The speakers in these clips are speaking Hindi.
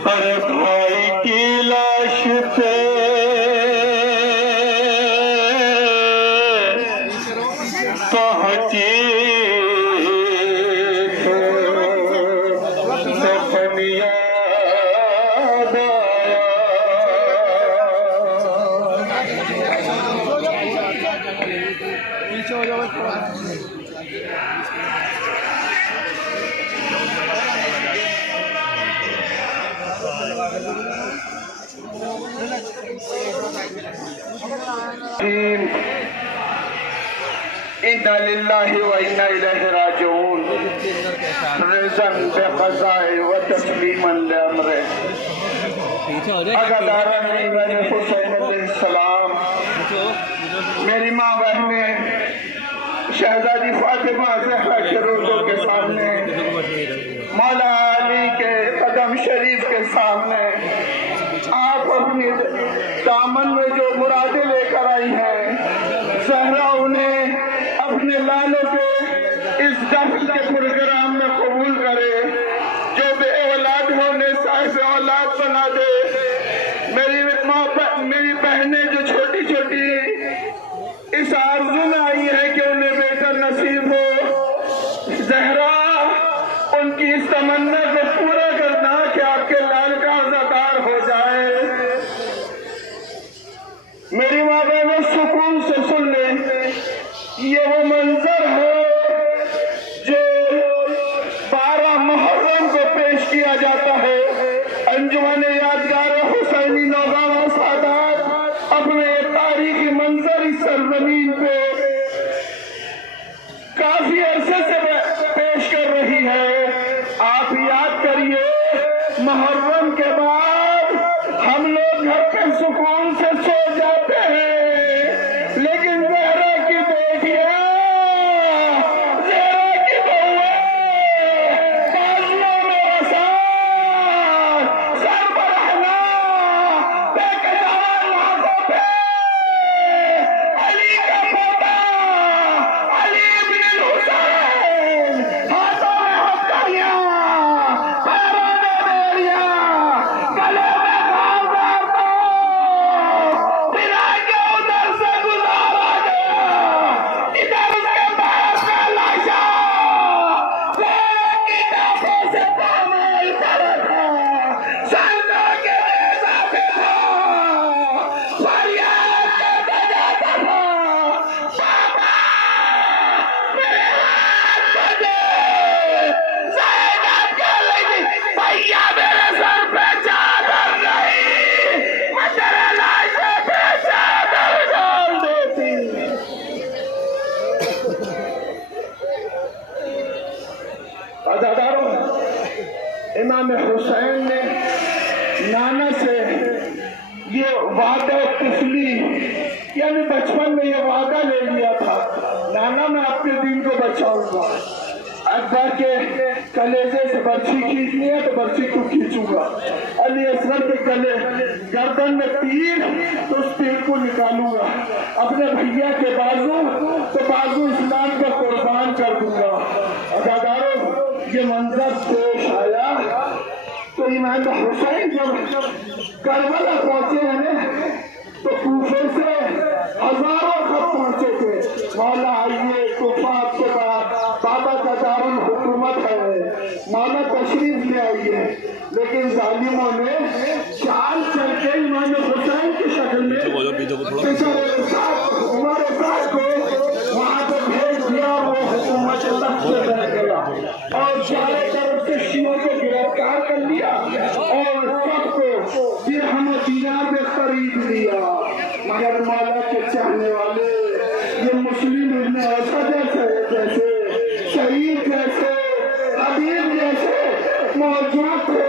अरे भाई की लाश पे पहुंची सपनिया इन्ना लिल्लाहि व इन्ना इलैहि राजिऊन रिज़न बिक़ज़ाए व तस्लीमन लिअम्रे अग़दारन इब्न हुसैन अलैहिस्सलाम मेरी माँ बहनें शहज़ादी फातिमा ज़हरा के रोज़ों के सामने मौला अली के कदम शरीफ के सामने आप अपनी दामन में जो मुरादें लेकर आई हैं ज़हरा उन्हें अपने लालों के इस दफ्न के प्रोग्राम में कबूल करे जो बे औलाद होने साहिब औलाद बना दे। मेरी बहनें जो छोटी छोटी इस आरज़ू में आई है कि उन्हें बेटा नसीब हो, ज़हरा उनकी इस तमन्ना को पूरा करना कि आपके लाल का अज़ादार हो जाए। मेरी माँ बहनों सुकून से सुन ले, ये वो मंजर है जो 12 मुहर्रम को पेश किया जाता है। अंजुमन यादगार हुसैनी नौगावा सादात अपने तारीखी मंजर इस सरजमीन पे काफी अरसे से पेश कर रही है। आप याद करिए, मुहर्रम के बाद हम लोग घर पे सुकून से सो जाते हैं, लेकिन ज़हरा की बेटियां, ज़हरा की बहुएं बाजुओं में रसाल, सर पर रहना, बेकरार हाथों पे अली का पोता अली इब्न हुसैन, हाथों में हथकड़ियां, पैरों में बेड़ियां, गले में घावदार को बिना के उधर से गुजारा गया, इधर उसके पैर का लाशा किताबों से पामाल पड़ा था, सरदों के रेज़ा पे था, फरियाद करता जाता था, पापा मेरे हाथ को दे। ज़ैनब कह रही थी, भैया मेरे सर पे चादर नहीं, मैं तेरे लाशे पे चादर डाल देती। अज़ादारों, इमाम हुसैन ने नाना से ये वादा तिफली यानी बचपन में ये वादा ले लिया था, नाना मैं आपके दीन को बचाऊंगा। अकबर के कलेजे से बर्छी खींचनी है तो बर्छी को खींचूंगा, अली असगर के गले गर्दन में तीर तो उस तीर को निकालूंगा, अपने भैया के बाजू तो बाजू इस्लाम का कुर्बान कर दूंगा। अज़ादारों, ये मंजर पेश आया तो इमाम हुसैन जब करबला पहुंचे हैं तो कूफे से हजारों खत पहुंचे थे, मौला आइए कूफा आपके बाद बाबा का दारुल हुकूमत है, मौला तशरीफ ले आइए। लेकिन जालिमों ने चाल चल के इमाम हुसैन की शक्ल में उमर साहब को वहां पर भेज दिया, वो हुकूमत तख्त से बैठ गया और चारों तरफ से शियों को गिरफ्तार कर लिया और सबको दिरहम दीनार में खरीद लिया। मगर मौला के चाहने वाले ये मुस्लिम इब्न असद जैसे शहीद जैसे हबीब जैसे मौजूद थे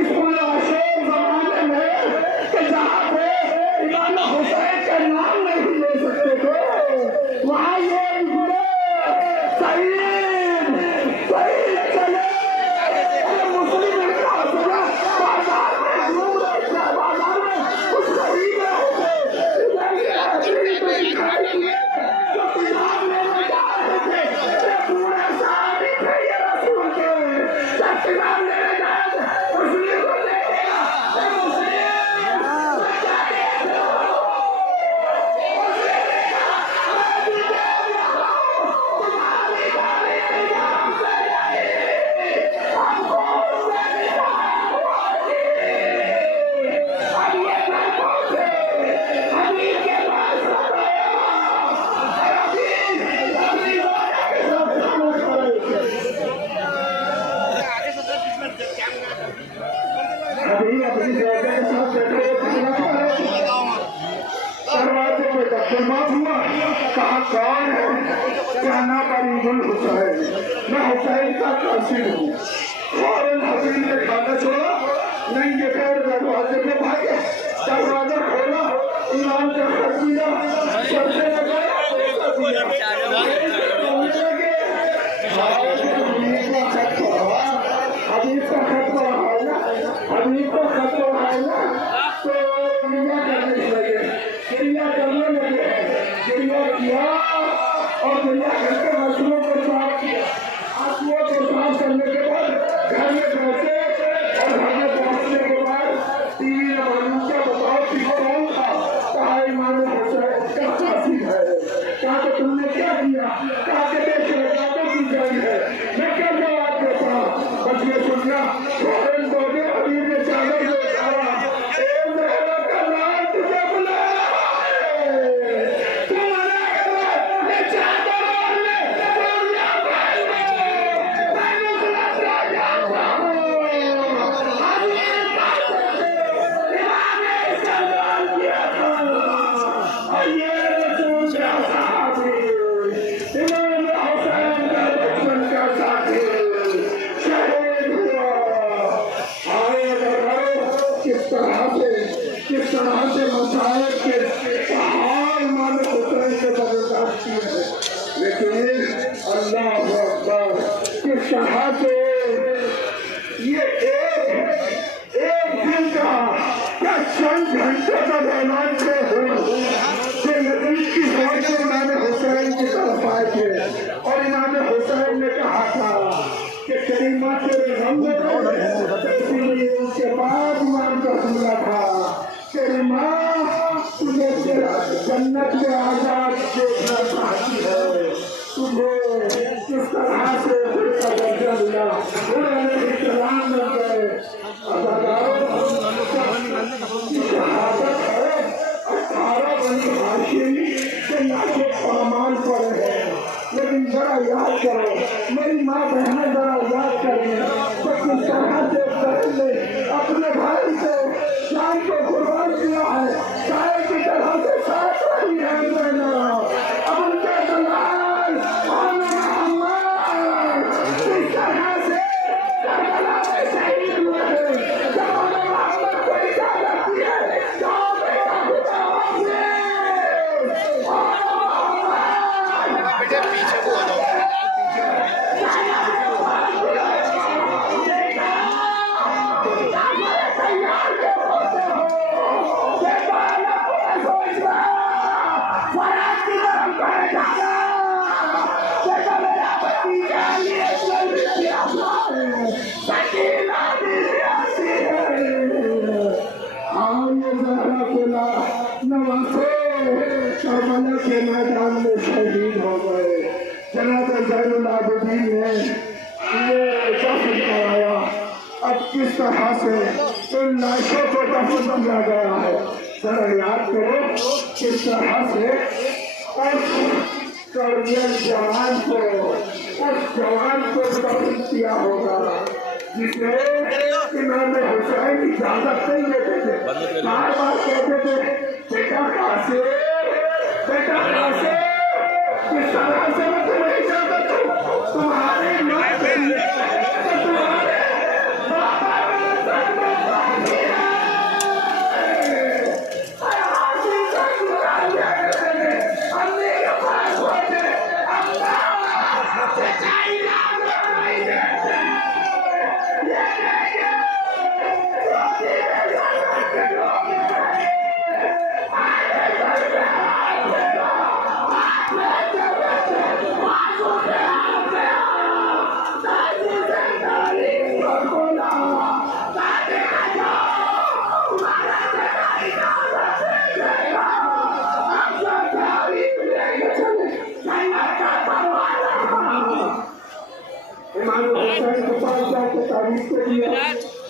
इस पुराशेर जमाने में कि जहाँ पे इमाम हुसैन का नाम नहीं ले सकते थे, वहाँ ये शहीद चले मुस्लिम बाजार में घूम रहे थे, बाजार में कुछ खरीद रहे थे, पूरे सारी थे ये रसूल के कासिर हूँ। फौरन हबीब ने खाना छोड़ा, नंगे पैर दरवाजे पे भागे, दरवाजा खोला, इमाम का खत दिया, सबसे लगाया, हबीब का खत पढ़ाया, हबीब का खत पढ़ाया तो क्रिया करने लगे, क्रिया करने लगे, क्रिया किया और क्रिया करके आंसुओं को साफ किया। आंसुओं को साफ करने के बाद घर में पहुंचे और घर में पहुंचने के बाद टीवी में मालूम क्या बताओ कि कौन था? कहा इमाम हुसैन का कासिर है। कहा तो तुमने क्या किया? कहा कि देश लगाते की गई है। मैं क्या जवाब देता? बस ये सुनना, फौरन बोले हबीब ने चादर में उठाया, ए मेरा कलाम तुझे बुला रहा है, तुम आना ले चादर और ले बोलिया भाई मैंने सुना था जाता हूँ हबीब इमाम ने सलाम किया था और ये रसूल का साथी इमाम हुसैन का बचपन का साथी शहीद हुआ। आए अगर किस तरह से मसाइब के पहाड़ इमाम हुसैन के बर्दाश्त किए हैं, लेकिन अल्लाह अकबर किस तरह से ये एक दिन का क्या चंद घंटे का ऐलान से हुआ कि नबी की फौज से इमाम हुसैन की तरफ आए थे और इमाम हुसैन ने कहा था कि करीमा तेरे रंग इसीलिए उसके बाद इमाम का हमला था, करीमा तुझे जन्नत में आजाद देखना चाहती है, तुझे किस तरह से उसका दर्जा मिला, उन्होंने इस्लाम में गए। शहादत है 18 बनी हाशिम के नाचे फरमान पड़े हैं, लेकिन जरा याद करो, मेरी माँ बहनें जरा याद करें तो किस तरह से बहन ने अपने भाई से जान को कुर्बान किया है, साए की तरह से साथ रही है बहना। अब उनके दलाल किस तरह से करबला में शहीद हुए हैं। जब उन्हें मोहम्मद को इजाजत दी है, जाओ बेटा खुदा बेटे पीछे को आ जाओ। करबला के मैदान में शहीद हो गए। जनाब ज़ैनुल आबिदीन ने ये दफन कराया। अब किस तरह से इन लाशों को दफन किया गया है, जरा याद करो किस तरह से उस कर्नल जवान को दफन किया होगा जिसे इमाम हुसैन इजाजत नहीं देते थे, बार बार कहते थे बेटा कासिर, बेटा कासिर, किस तरह से मैं तुम्हें इजाजत दूं, तुम्हारे माँ के लिए तुम्हारे बाबा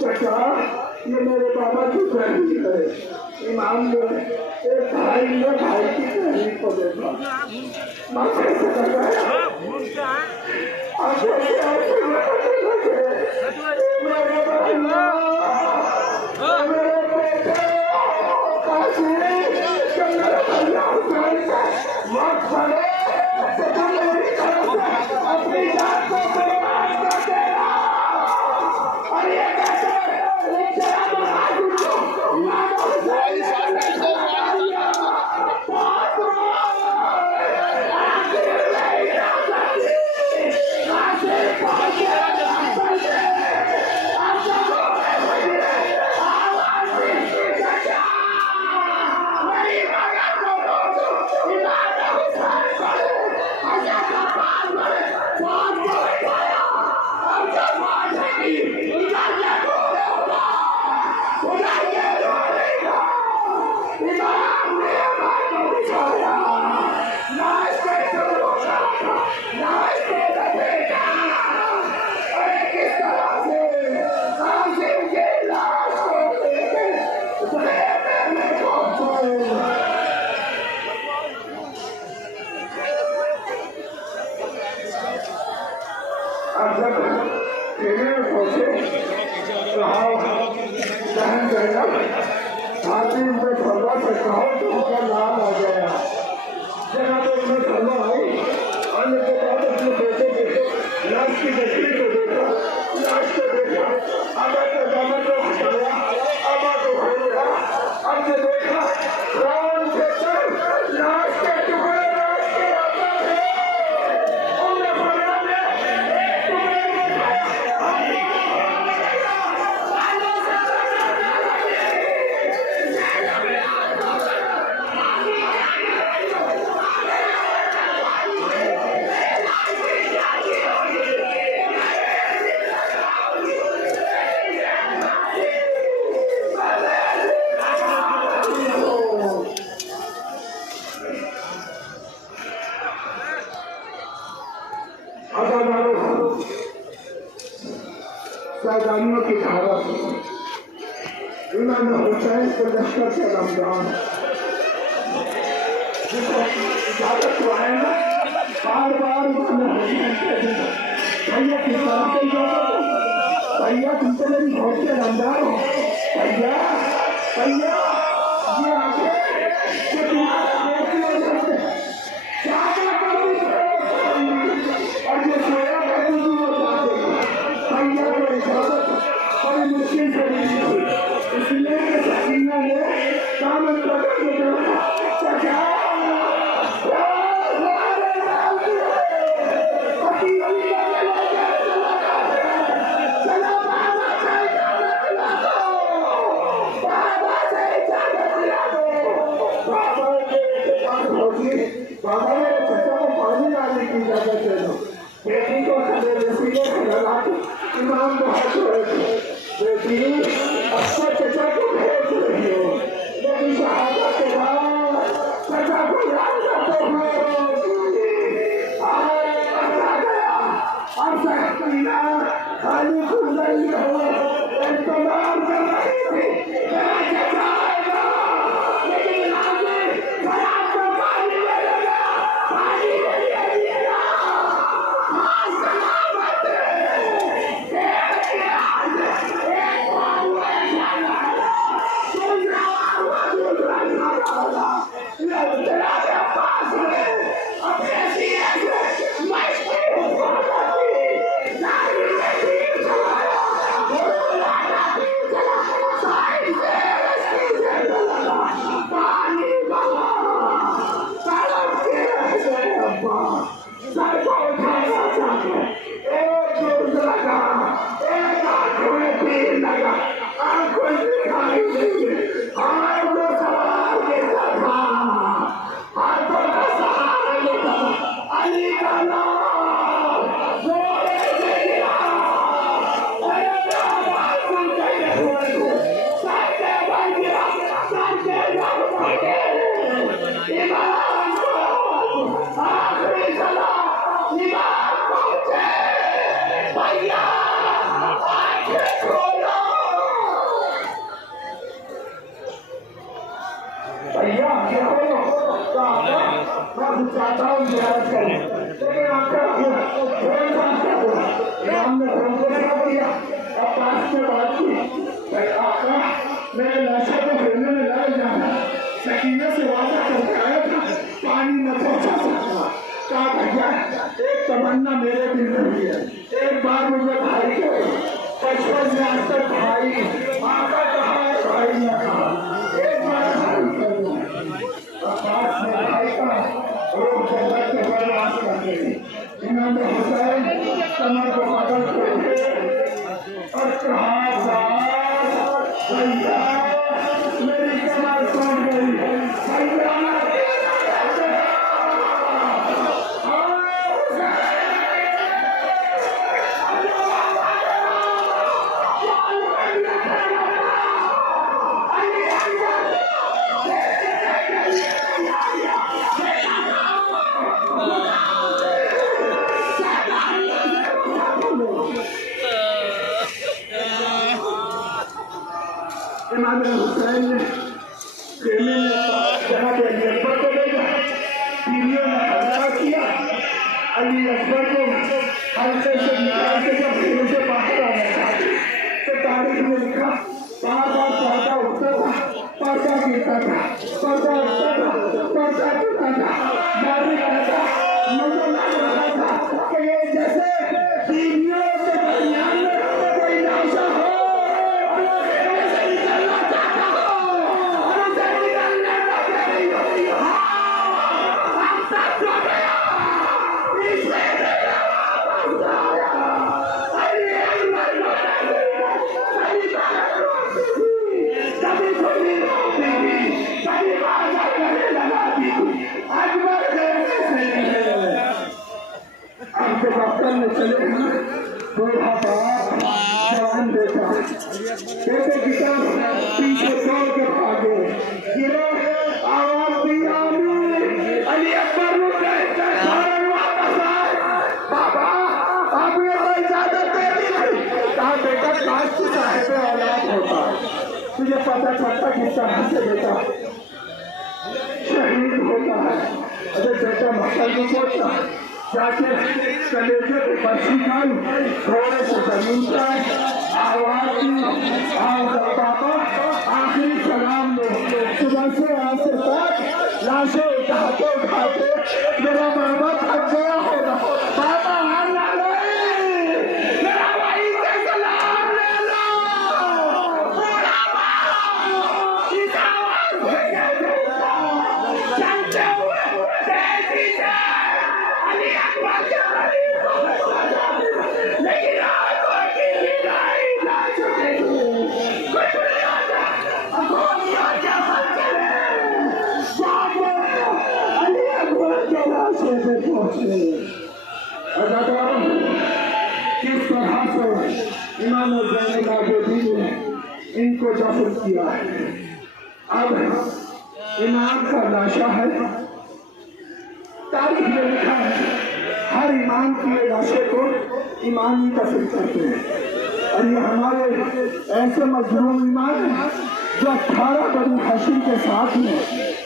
चाचा ये मेरे बाबा की तहरीर है। इमाम ने एक भाई ने भाई की तहरीर को देखा, माथे से लगाया, आंखों से आंसू बहने लगे। मेरे भाई मेरे बेटे कासिर, जब मेरे भैया हुसैन का मौत पड़े तो तुम मेरी तरफ से अपनी जान को कुर्बान कर देना। जैनब हाथी में खल्ला से कहो तो उसका नाम आ गया। जनाब उसमें खल्ला आई, आने के बाद अपने बेटे के लाश की गठरी को देखा, लाश को देखा, आबा के दामन को हटाया, आबा को खोला, हमने देखा रावण के सर लाश के टुकड़े लाश के आता है। उन्हें फरियाद सावधानियों की धारा इमाम हुसैन के लश्कर से रमजान इजाजत तो है ना, बार बार भैया किस तरह से भैया तुमसे मेरी बहुत से रमजान हो भैया भैया ये आगे और ये सोया बड़ी मुश्किल से मिली थी, इसलिए सकीना ने दामन पकड़ के बाबा मेरे चचा को पानी डालने की इजाजत दे दो। बेटी को इमाम बहुत बेटी अच्छा चचा को भेज रही हो, लेकिन शहादत के बाद चचा को याद करते हुए अब सकीना खाली खुल रही हो, इंतजार कर रही थी मेरा चचा आएगा, लेकिन आगे खराब को पानी ले लेगा, पानी ले लिया सकीना से वादा करके आया था, पानी न पहुंचा सकता। कहा भैया एक तमन्ना मेरे दिल में हुई है, एक बार मुझे भाई के बचपन से आज तक भाई आका कहा है भाई ने कहा, एक बार भाई कर दो। पास में भाई का रोग जगत के बर्बाद करते हैं। इमाम हुसैन कमर को पकड़ के और कहा भैया मेरी कमर टूट गई, भैया इमाम हुसैन ने खेलने में जहाँ पे अली अकबर को भेजा, पीरियों ने हमला किया, अली अकबर को हल्के से निकाल के जब खेल से बाहर आना चाहते तो तारीख में लिखा बार बार पर्दा उठता था, पर्दा गिरता था, पर्दा उठता था, पर्दा टूटता था, डर लगता था, मुझे लग रहा था कि ये जैसे बीवियों के दरमियान में कोई लाशा हो, ऐसे निकलना चाहता हो, उसे निकलने ना दे रही हो। हम सब जो गया, इससे गया, वापस आया। अरे अल्लाह कभी खुली होती थी, कभी बाजार करने लगाती थी, अकबर कहने से अब जब डॉक्टर में चले बूढ़ा बाप जवान बेटा बेटे की तरफ पीछे दौड़ के भागे, गिरे, आवाज दी आमीन, अली अकबर रुक गए, फौरन वापस आए, बाबा आपने हमें इजाजत दे दी। कहा बेटा काश तू साहिब औलाद होता, तुझे पता चलता किस तरह से बेटा शहीद होता है। अरे बेटा मकल में पहुंचा, जाके कलेजे पे बर्फी खाई, थोड़े से जमीन पर आवाज दी, आओ पापा आखिरी सलाम लो। सुबह से आज से तक लाशें उठाते उठाते मेरा मामा थक गया होगा। पापा हाथ ना लो, मेरा भाई से सलाम ले लो। बूढ़ा बाप इस आवाज में चलते हुए तेजी से अली अकबर के करीब लेकिन आज कोई किसी नहीं जा चुकी, कुछ नहीं आता, अखोनिया क्या चले अली अकबर के लाशे पे पहुंचे। किस तरह से इमाम ज़ैनुल आबिदीन ने इनको दफन किया है। अब इमाम का लाशा है, तारीख में लिखा है हर इमाम की लाशे को इमाम ही दफन करते हैं। और ये हमारे ऐसे मजलूम इमाम हैं जो 18 बनी हाशिम के साथ में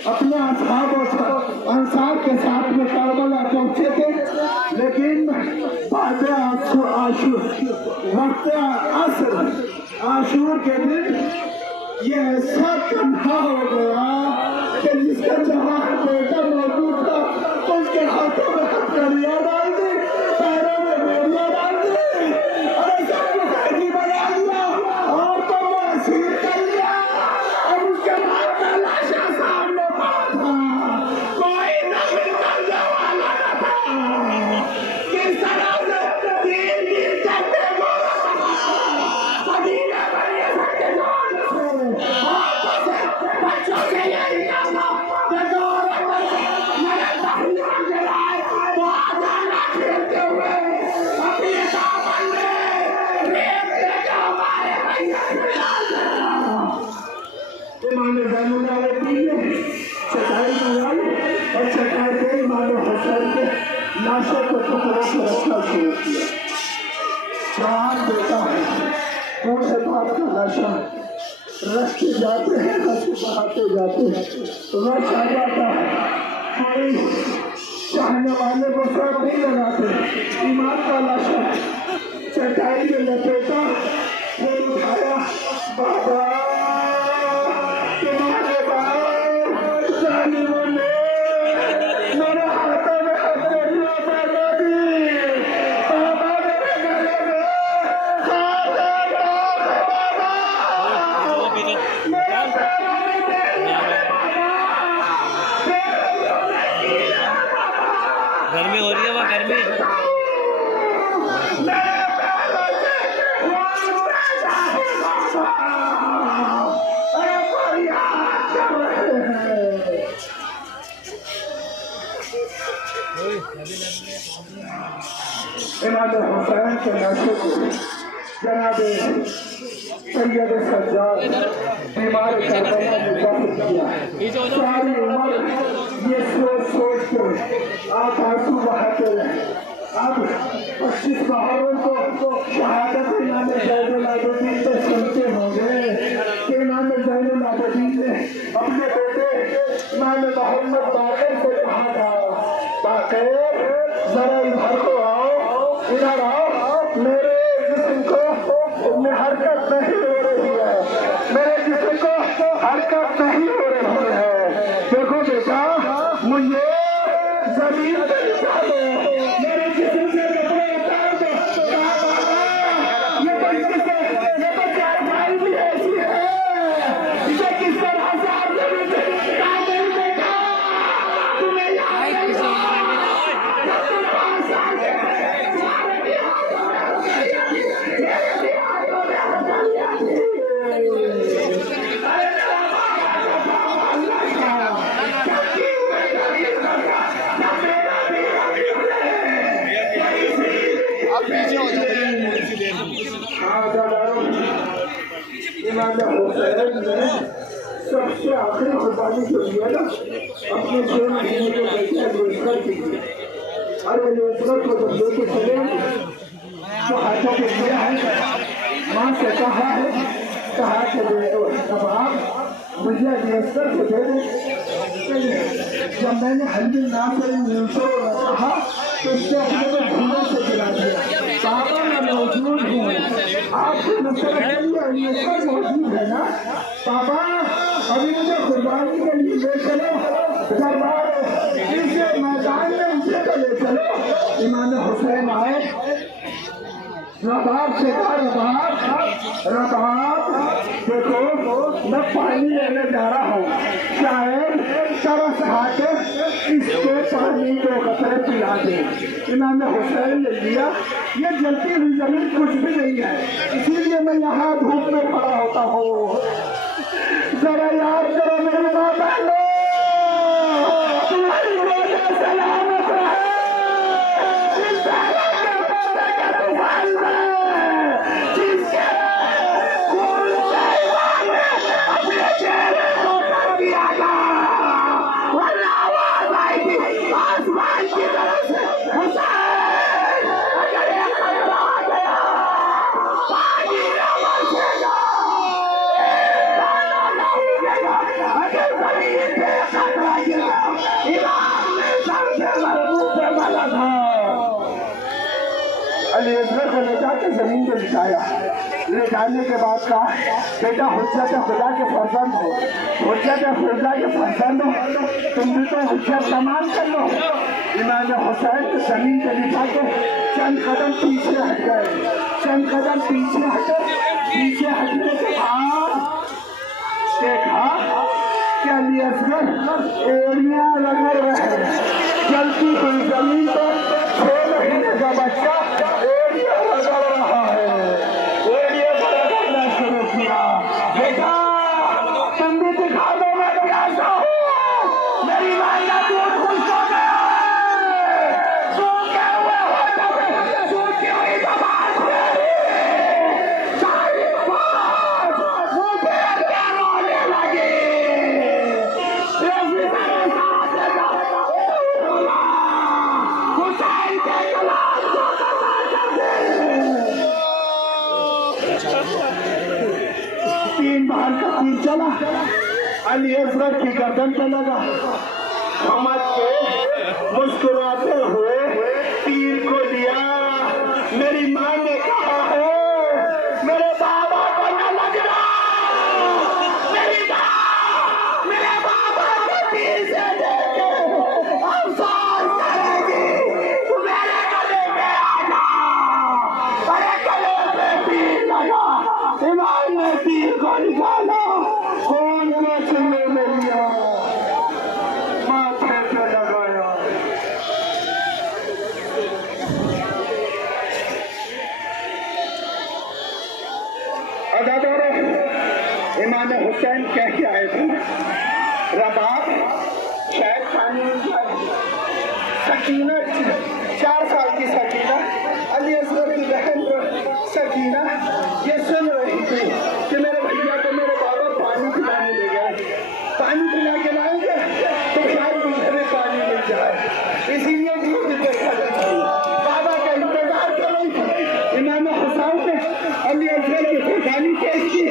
अपने असहाब और अंसार के साथ में करबला पहुंचे थे, लेकिन बाद आशूर के दिन ये ऐसा तन्हा हो गया कि जिसका जवान बेटा मौजूद था उसके हाथों में हथकड़ियां डाल दी, पैरों में बेड़ियां डाल दी, अरे सबको कैदी बना दिया और तो वो असीर कर लिया। और उसके बाद का लाशा सामने पड़ा था, कोई नफिल करने वाला न था। किस तरह से तीन दिन चलते मदीने में ये सच्चे जान से बच्चों से यही कहना कि दौर मेरे दहलीज के लाए वहाँ जाना खेलते हुए अपने दामन में रेत लेके हमारे भैया से डाल देना। इमाम ज़ैनुल आबिदीन ने चटाई मंगाई और चटाई पे इमाम हुसैन के लाशों को टुकड़ों से रखना शुरू किया। जवान बेटा है, बूढ़े बाप का लाशा रखते जाते हैं, रस्ते बढ़ाते जाते हैं, रश आ जाता है। कोई चाहने वाले को सब नहीं लगाते। इमाम का लाशा चटाई में लपेटा, फिर उठाया, बाबा तुम्हारे बाप जालिमों ने मेरे हाथों में हथकड़ियां पहना दी, बाबा मेरे गले में गर्मी हो रही है, वहाँ गर्मी इमाम हुसैन के लाशों को जनाब सैयद सज्जाद बीमार करबला ने दफन किया। सारी उम्र ये सोच सोच कर आप आंसू बहाते रहे। अब 25 मुहर्रम को शहादत इमाम ज़ैनुल आबिदीन पे सुनते होंगे कि इमाम ज़ैनुल आबिदीन ने अपने बेटे इमाम मोहम्मद बाक़र से कहा था, बाक़र जरा इधर को आओ, इधर आओ, मेरे जिस्म को में हरकत नहीं हो रही है, सबसे आखिरी कुर्बानी जो है ना अपने 6 महीने के बच्चे अनुष्कर की। अरे अनुष्कर को जब लेके चले तो हाथों के दिया है, माँ से कहा कि अब आप मुझे अनुष्कर को दे दें। जब मैंने हल्दी नाम से न्यूज़ों को कहा तो उसने अपने को भूलों से गिरा दिया। पापा मैं मौजूद हूँ, आपको अनुष्कर मौजूद है ना पापा, अभी मुझे कुर्बानी के लिए ले चलो, दरबार इस मैदान में मुझे तो ले चलो। इमाम हुसैन आए, रबाब से कहा रबाब देखो मैं पानी लेने जा रहा हूँ, शायद तरस खाके इसके पानी को कतरे पिला दे। इमाम हुसैन ने लिया, ये जलती हुई जमीन कुछ भी नहीं है, इसीलिए मैं यहाँ धूप में खड़ा होता हूँ। जरा याद करो मेरी माँ बहनों, तुम्हारी वजह से लानत है। अलीअकबर को ले जाकर जमीन पे बिठाया, ले जाने के बाद कहा बेटा हुज्जत खुदा के फर्जंद हो, हुज्जत खुदा के फर्जंद हो, तुम भी तो हुज्जत तमाम कर लो। इमाम हुसैन को जमीन पे बिठा के चंद कदम पीछे हट गए, चंद कदम पीछे हटने के बाद देखा कि अलीअकबर एड़ियां रगड़ रहे हैं, जलती हुई जमीन पर 6 महीने का बच्चा एड़ियां रगड़ रहा है। एड़ियां रगड़ना शुरू किया, बेटा तुम भी दिखा दो मैं प्यासा हूँ, मेरी माँ का दूध खुश हो गया, सूखे हुए होठों में सूखी हुई जबान से सारी बात मुझे रोने लगी। तीन बार का तीर चला, अलीअकबर की गर्दन पे लगा, समझ के मुस्कुराते हुए तीर को दिया। मेरी माँ ने कहा है मेरे बाबा को न लगना, मेरी माँ मेरे बाबा को तीर से देखे अफसोस करेगी, तू मेरे गले में आ जा। अरे गले में तीर लगा, इमाम ने तीर को निकाला, खून को छुने में लिया, माथे पे लगाया। अदादार इमाम हुसैन कह के आए थे रबाब शायद पानी मिल जाए। सकीना 4 साल की सकीना, अलीअकबर की बहन सकीना ये सुन रही थी कि मेरे भैया को मेरे बाबा पानी पिलाने ले गए, पानी पिला के लाएंगे तो शायद मुझे भी पानी मिल जाए, इसीलिए दूध देखा थी, बाबा का इंतजार कर रही थी। इमाम हुसैन ने अलीअकबर की कुर्बानी पेश की।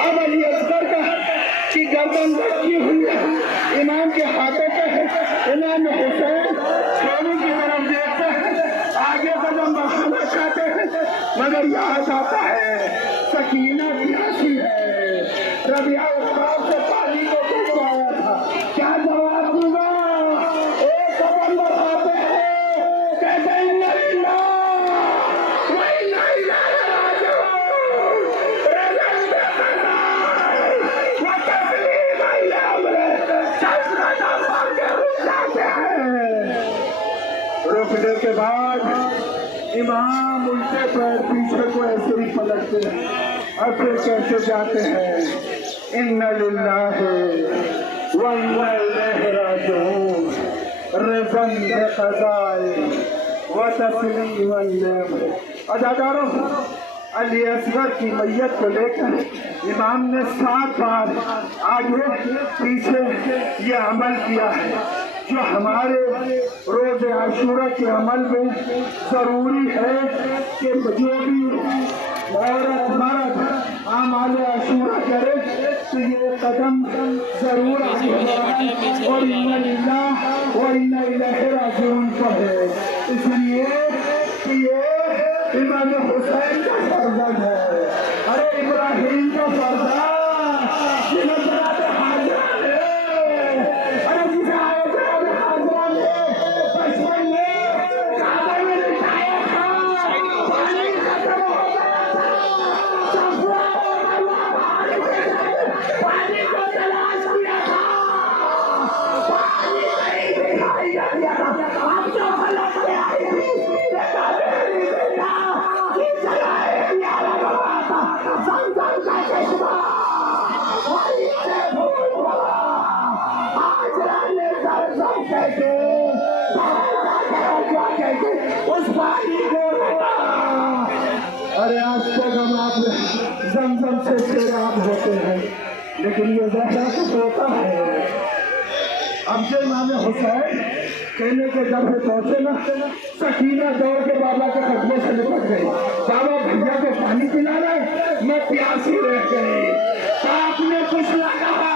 अब अलीअकबर की गर्दन रखी हुई है, इमाम के हाथों पे है। इमाम हुसैन सोने की तरफ देखते हैं, आगे कदम बढ़ाना चाहते हैं, मगर याद आता है सकीना प्यासी है, रबिया उस्ताद से पानी को खुलवाया था, क्या जवाब दूंगा? एक कदम बढ़ाते हैं, कहते हैं रुकने के बाद इमाम उल्टे पैर पीछे को ऐसे ही पलटते हैं। ऐसे कैसे जाते हैं? इन्ना लिल्लाहि व इन्ना इलैहि राजिऊन। रिज़न बिक़ज़ाए व तस्लीमन लिअमर। अज़ादारों, अली असगर की मैयत को लेकर इमाम ने 7 बार आगे पीछे ये अमल किया है जो हमारे रोज आशूरा के अमल में जरूरी है कि जो भी औरत मर्द आमाल आशूरा करे तो ये कदम जरूर आगे बढ़ाए और इन्ना लिल्लाह व इन्ना इलैहि राजिऊन पढ़े। इसलिए कि ये इमाम हुसैन का फर्जंद है। अरे इब्राहिम का फर्जंद उस पानी को अरे आज तक हम आप जमजम से सैराब होते हैं, लेकिन ये जैसा कुछ होता है। अब जो इमाम हुसैन कहने के जब से पहुंचे ना, सकीना दौड़ के बाबा के कदमों से निपट गई। बाबा भैया को पानी पिलाना है, मैं प्यासी रह गई। आपने कुछ ना कहा,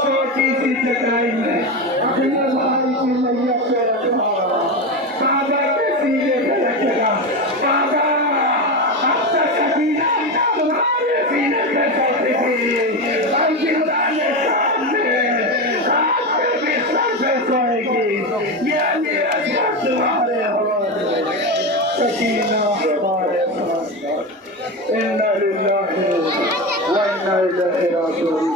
छोटी सी चटाई में अपने भाई की मैया पे रखा, बाबा के सीने पे रखेगा। बाबा अब तक सकीना तुम्हारे सीने पे सोती थी, अब जिंदाने सामने आपके बिस्तर पे सोएगी। ये मेरा सब तुम्हारे हवाले, सकीना हमारे साथ। इन्ना लिल्लाहि व इन्ना इलैहि राजिऊन।